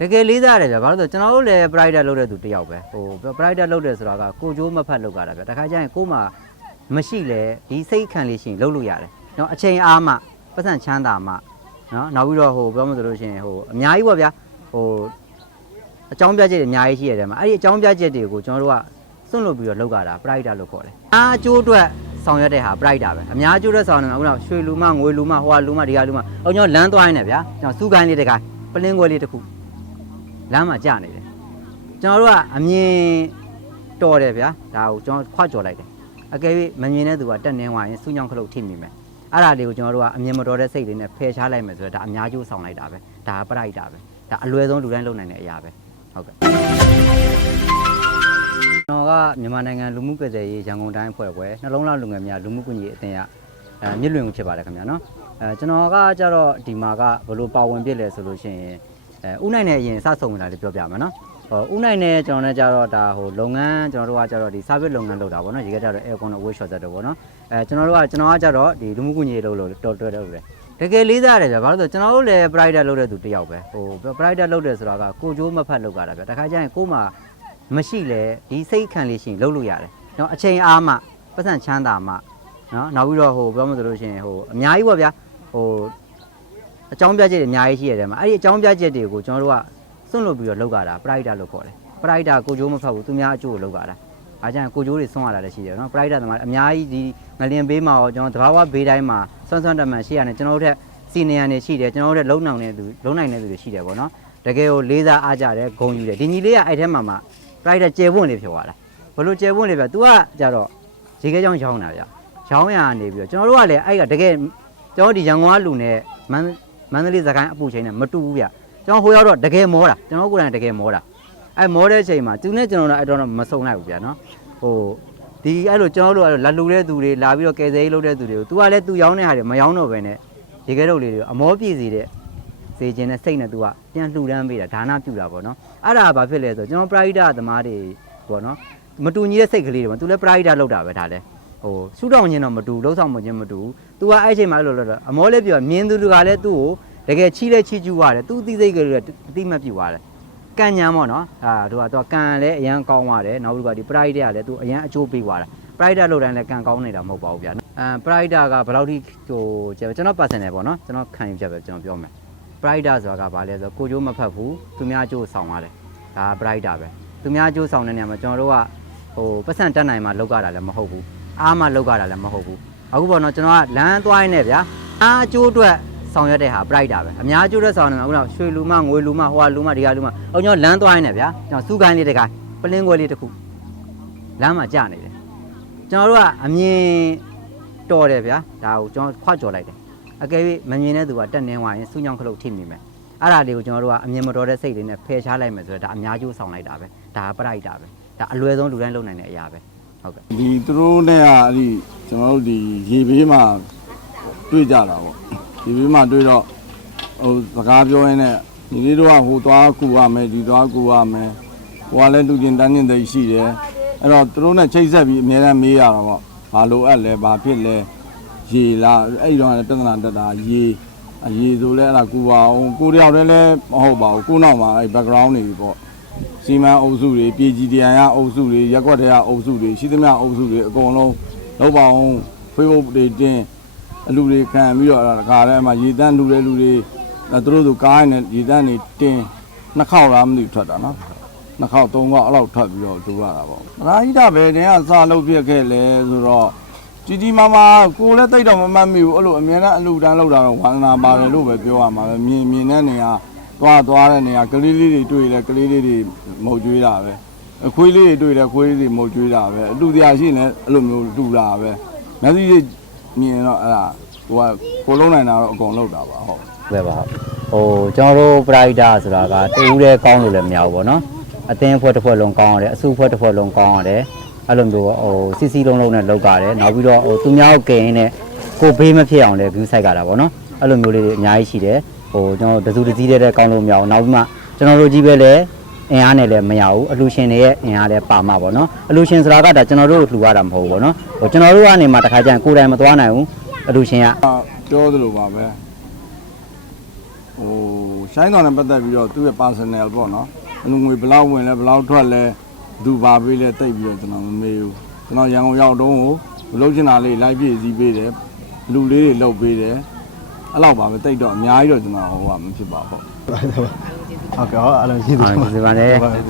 တကယ်လေးစားရတယ်ဗျာဘာလို့လဲဆိုတော့ကျွန်တော်တို့လည်း private လုပ်တဲ့သူတစ်ယောက်ပဲဟို private လုပ်တယ်ဆိုတာကကိုကြိုးမဖတ်လုပ်ကြတာဗျာတခါကျရင်ကို့မှာမရှိလဲဒီစိတ်ခံလေးရှိရင်လုပ်လို့ရတယ်เนาะအချိန်အားမှပတ်စံချမ်းသာမှเนาะနောက်ပြီးတော့ဟိုပြောမှဆိုလို့ရှိရင်ဟိုအများကြီးပေါ့ဗျာဟိုအကြောင်းပြချက်တွေအများကြီးရှိရတယ်မှာအဲ့ဒီအကြောင်းပြချက်တွေကိုကျွန်တော်တို့ကစွန့်လွတ်ပြီးတော့လုပ်ကြတာ private လို့ခေါ်တယ်အားအကျိုးအတွက်ဆောင်ရွက်တဲ့ဟာ private ပဲအများအကျိုးအတွက်ဆောင်နေမှာခုနကရွှေလူမငွေလူမဟိုဟာလူမဒီဟာလူမအော်ကျွန်တော်လမ်းသွားရင်းနဲ့ဗျာကျွန်တော်စူးကိုင်းလေးတစ်ခါပလင်းခွဲလေးတစ်ခု လမ်းမှာကြာနေတယ်ကျွန်တော်တို့ကအမြင်တော်တယ်ဗျာဒါကိုကျွန်တော်ခွကြော်လိုက်တယ်အကယ်၍မမြင်တဲ့သူကတက်နေသွားရင်စူးညောင်းခလုတ်ထိမိမယ်အဲ့ဒါလေးကိုကျွန်တော်တို့ကအမြင်မတော်တဲ့စိတ်လေးနဲ့ဖယ်ရှားလိုက်မယ်ဆိုတော့ဒါအများကျိုးဆောင်လိုက်တာပဲဒါကပရိုက်တာပဲဒါအလွယ်ဆုံးလူတိုင်းလုပ်နိုင်တဲ့အရာပဲဟုတ်ကဲ့ကျွန်တော်ကမြန်မာနိုင်ငံလူမှုကွယ်ဆယ်ရေးရန်ကုန်တိုင်းအဖွဲ့ကွယ်နှလုံးသားလူငယ်များလူမှုကွန်ရက်အသင်းရအဲမြစ်လွင်ကိုဖြစ်ပါတယ်ခင်ဗျာနော်အဲကျွန်တော်ကကြတော့ဒီမှာကဘယ်လိုပါဝင်ပြစ်လဲဆိုလို့ရှိရင် အဲဥနိုင်နဲ့အရင်စဆုံလာလေးပြောပြမယ်နော်ဟိုဥနိုင်နဲ့ကျွန်တော်နဲ့ကြတော့ဒါဟိုလုပ်ငန်းကျွန်တော်တို့ကကြတော့ဒီ service လုပ်ငန်းလုပ်တာပေါ့နော်ဒီကကြတော့ aircon နဲ့ workshop တက်တော့ပေါ့နော်အဲကျွန်တော်တို့ကကျွန်တော်ကကြတော့ဒီလူမှုကွန်ရက်လုပ်လို့တော်တော်တော်တယ်တကယ်လေးစားရတယ်ဗျာဘာလို့လဲဆိုတော့ကျွန်တော်တို့လည်း private လုပ်တဲ့သူတစ်ယောက်ပဲဟို private လုပ်တယ်ဆိုတာကကိုကြိုးမဖတ်လုပ်ကြတာဗျာတခါကျရင်ကို့မှာမရှိလဲဒီစိတ်ခံလေးရှိရင်လုပ်လို့ရတယ်နော်အချိန်အားမှပတ်စံချမ်းသာမှနော်နောက်ပြီးတော့ဟိုပြောမှဆိုလို့ရှိရင်ဟိုအများကြီးပေါ့ဗျာဟို အကြောင်းပြချက်တွေအများကြီးရှိရတယ်မှာအဲ့ဒီအကြောင်းပြချက်တွေကိုကျွန်တော်တို့ကစွန့်လွတ်ပြီးတော့လုပ်ကြတာ private လို့ခေါ်တယ် private ကိုကြိုးမဖတ်ဘူးသူများအကျိုးကိုလုပ်ကြတာအားကြောင့်ကိုကြိုးတွေစွန့်ရတာလည်းရှိတယ်နော် private သမားအများကြီးဒီငလင်ဘေးမှာရောကျွန်တော်တဘာဝဘေးတိုင်းမှာစွန့်စွန့်တမန်ရှိရတယ်ကျွန်တော်တို့ထက်စီနီယာတွေရှိတယ်ကျွန်တော်တို့ထက်လုံနိုင်တဲ့သူလုံနိုင်တဲ့သူတွေရှိတယ်ပေါ့နော်တကယ်ကိုလေးစားအားကြတယ်ဂုံယူတယ်ဒီညီလေးကအဲ့ထဲမှာမှ private ကျယ်ပွင့်လေးဖြစ်သွားတာဘလို့ကျယ်ပွင့်လေးပဲ तू ကကြတော့ရေခဲချောင်းရောင်းတာဗျရောင်းရနေပြီးတော့ကျွန်တော်တို့ကလည်းအဲ့ကတကယ်ကျွန်တော်ဒီရန်ကုန်ကလူနဲ့မန် မန္တလေးစကိုင်းအပူချိန်နဲ့မတူဘူးဗျကျွန်တော်ဟိုရောက်တော့တကယ်မောတာကျွန်တော်ကိုယ်တိုင်တကယ်မောတာအဲမောတဲ့အချိန်မှာသူနဲ့ကျွန်တော်တော့အဲ့တော့မဆုံလိုက်ဘူးဗျနော်ဟိုဒီအဲ့လိုကျွန်တော်တို့အဲ့လိုလက်လူတဲ့သူတွေလာပြီးတော့ကယ်ဆယ်ရေးလုပ်တဲ့သူတွေကို तू ကလည်း तू ရောင်းတဲ့ဟာတွေမရောင်းတော့ဘဲနဲ့ဒီကဲတော့လေးတွေအမောပြည့်စီတဲ့စေခြင်းနဲ့စိတ်နဲ့ तू ကပြန်လှူဒန်းပေးတာဒါနပြုတာပေါ့နော်အဲ့ဒါဘာဖြစ်လဲဆိုတော့ကျွန်တော်ပရိုက်တာသမားတွေပေါ့နော်မတူညီတဲ့စိတ်ကလေးတွေမှာ तू လည်းပရိုက်တာလုပ်တာပဲဒါလည်း ဟိုစူးတောင်းခြင်းတော့မတူဘူးလှုပ်ဆောင်မခြင်းမတူဘူး तू ကအဲ့ချိန်မှာအဲ့လိုလုပ်တော့အမောလည်းပြောမြင်သူတွေကလည်းသူ့ကိုတကယ်ချီးလဲချီးကျူးရတယ်သူအသိစိတ်ကလေးအတိမတ်ပြူရတယ်ကံညာပေါ့နော်အာသူကတော့ကံလည်းအရန်ကောင်းသွားတယ်နောက်ပြီးတော့ဒီ pride တွေကလည်းသူအရန်အကျိုးပေးသွားတာ pride လို့တိုင်းလည်းကံကောင်းနေတာမဟုတ်ပါဘူးဗျာအဲ pride ကဘယ်လောက်ထိဟိုကျွန်တော် personal ပေါ့နော်ကျွန်တော်ခံယူချက်ပဲကျွန်တော်ပြောမယ် pride ဆိုတာကဘာလဲဆိုတော့ကိုကျိုးမဖတ်ဘူးသူများအကျိုးဆောင်ရတယ်ဒါ pride ပဲသူများအကျိုးဆောင်တဲ့နေရာမှာကျွန်တော်တို့ကဟိုပတ်စံတက်နိုင်မှလောက်ကြတာလည်းမဟုတ်ဘူး အားမှလောက်ကြတာလည်းမဟုတ်ဘူးအခုပေါ့နော်ကျွန်တော်ကလမ်းသွားရင်းနဲ့ဗျာအားအကျိုးအတွက်ဆောင်ရွက်တဲ့ဟာ bright တာပဲအများကျိုးတဲ့ဆောင်နေမှာခုနကရွှေလူမငွေလူမဟိုဟာလူမဒီဟာလူမအော်ကျွန်တော်လမ်းသွားရင်းနဲ့ဗျာကျွန်တော်စူးကိုင်းလေးတစ်ခါပလင်းခွဲလေးတစ်ခုလမ်းမှာကြာနေတယ်ကျွန်တော်တို့ကအမြင်တော်တယ်ဗျာဒါကိုကျွန်တော်ခွကြော်လိုက်တယ်အကယ်၍မမြင်တဲ့သူကတက်နေသွားရင်စူးညောင်းခလုတ်ထိမိမယ်အဲ့ဒါလေးကိုကျွန်တော်တို့ကအမြင်မတော်တဲ့စိတ်လေးနဲ့ဖယ်ရှားလိုက်မယ်ဆိုတော့ဒါအများကျိုးဆောင်လိုက်တာပဲဒါက bright တာပဲဒါအလွယ်ဆုံးလူတိုင်းလုပ်နိုင်တဲ့အရာပဲ ဟုတ်ကဲ့ဒီသူတို့နဲ့ကအဲ့ဒီကျွန်တော်တို့ဒီရေဘေးမှာတွေ့ကြတာပေါ့ရေဘေးမှာတွေ့တော့ဟိုစကားပြောရင်းနဲ့ညီလေးတို့ကဟိုသွားကူရမယ်ဒီသွားကူရမယ်ဟိုကလည်းလူချင်းတန်းချင်းသိရှိတယ်အဲ့တော့သူတို့နဲ့ချိတ်ဆက်ပြီးအများအားမေးရတာပေါ့ဘာလို့အပ်လဲဘာဖြစ်လဲရေလားအဲ့ဒီတော့လည်းပြဿနာတက်တာရေအရေဆိုလဲအဲ့ဒါကူပါအောင်ကိုတယောက်တည်းလည်းမဟုတ်ပါဘူးကိုနောက်မှာအဲ့ background နေပြီပေါ့ စီမံအုပ်စုတွေပြည်ကြီးတရားရအုပ်စုတွေရက်ကွက်တွေကအုပ်စုတွေရှိသမျှအုပ်စုတွေအကုန်လုံးလောက်ပါအောင် Facebook တွေတင်အလူတွေခံပြီးတော့ဒါကလည်းအမှရေတန်းလူတဲ့လူတွေအဲသူတို့ဆိုကားနဲ့ရေတန်းတွေတင်နှစ်ခေါက်လားမသိဘူးထွက်တာနော်နှစ်ခေါက်သုံးခေါက်အဲ့လောက်ထွက်ပြီးတော့ဒူရတာပေါ့။ဒါကြီးတာပဲတင်ကစာလုပ်ပြက်ခဲ့လဲဆိုတော့ကြီးကြီးမားမားကိုလည်းတိတ်တော့မမှတ်မိဘူးအဲ့လိုအမြဲတမ်းအလူတန်းလောက်တာတော့ဝါသနာပါတယ်လို့ပဲပြောရမှာပဲမြင်မြင်တဲ့နေရာ သွားသွားတဲ့နေရာကလေးလေးတွေတွေ့တယ်ကလေးလေးတွေမုတ်ကျွေးတာပဲအခွေးလေးတွေတွေ့တယ်ခွေးလေးတွေမုတ်ကျွေးတာပဲအတူတရားရှိနေအဲ့လိုမျိုးတူတာပဲမျက်စိလေးမြင်တော့အဲ့ဒါဟိုကကိုလုံးနိုင်တာတော့အကုန်လောက်တာပါဟုတ်ပဲပါဟိုကျွန်တော်တို့ pride ဆိုတာကတူးတဲ့ကောင်းလို့လည်းမရဘူးပေါ့နော်အသင်းဖွဲ့တစ်ဖွဲ့လုံးကောင်းရတယ်အစုဖွဲ့တစ်ဖွဲ့လုံးကောင်းရတယ်အဲ့လိုမျိုးဟိုစီစီလုံးလုံးနဲ့လောက်ကြတယ်နောက်ပြီးတော့ဟိုသူများကိုကင်နေကိုဘေးမဖြစ်အောင်လည်း view site ကြတာပေါ့နော်အဲ့လိုမျိုးလေးတွေအများကြီးရှိတယ် ဟိုကျွန်တော်တစုတစည်းတဲ့ကောင်းလို့မရအောင်နောက်ပြီးမှကျွန်တော်တို့ကြီးပဲလည်းအင်အားနဲ့လည်းမရဘူးအလှရှင်တွေရဲ့အင်အားလည်းပါမှာပေါ့နော်အလှရှင်ဆိုတာကဒါကျွန်တော်တို့လှူရတာမဟုတ်ဘူးပေါ့နော်ဟိုကျွန်တော်တို့ကနေမှတစ်ခါကျရင်ကိုယ်တိုင်မသွားနိုင်ဘူးအလှရှင်ကပြောသလိုပါပဲဟိုရှိုင်းတော်နဲ့ပတ်သက်ပြီးတော့သူ့ရဲ့ personal ပေါ့နော်အလူငွေဘယ်လောက်ဝင်လဲဘယ်လောက်ထွက်လဲဒူပါပေးလဲတိတ်ပြီးတော့ကျွန်တော်မမေးဘူးကျွန်တော်ရန်ကုန်ရောက်တော့ကိုမလုပ်ချင်တာလေးလိုက်ပြည့်စည်းပေးတယ်လူလေးတွေလုပ်ပေးတယ် အဲ့လောက်ပါပဲတိတ်တော့အများကြီးတော့ကျွန်တော်ဟိုကမဖြစ်ပါဘူးဟုတ်ကဲ့ဟောအားလုံးကျေးဇူးဟုတ်တင်ကဲ့ဒီပါလေပါတယ်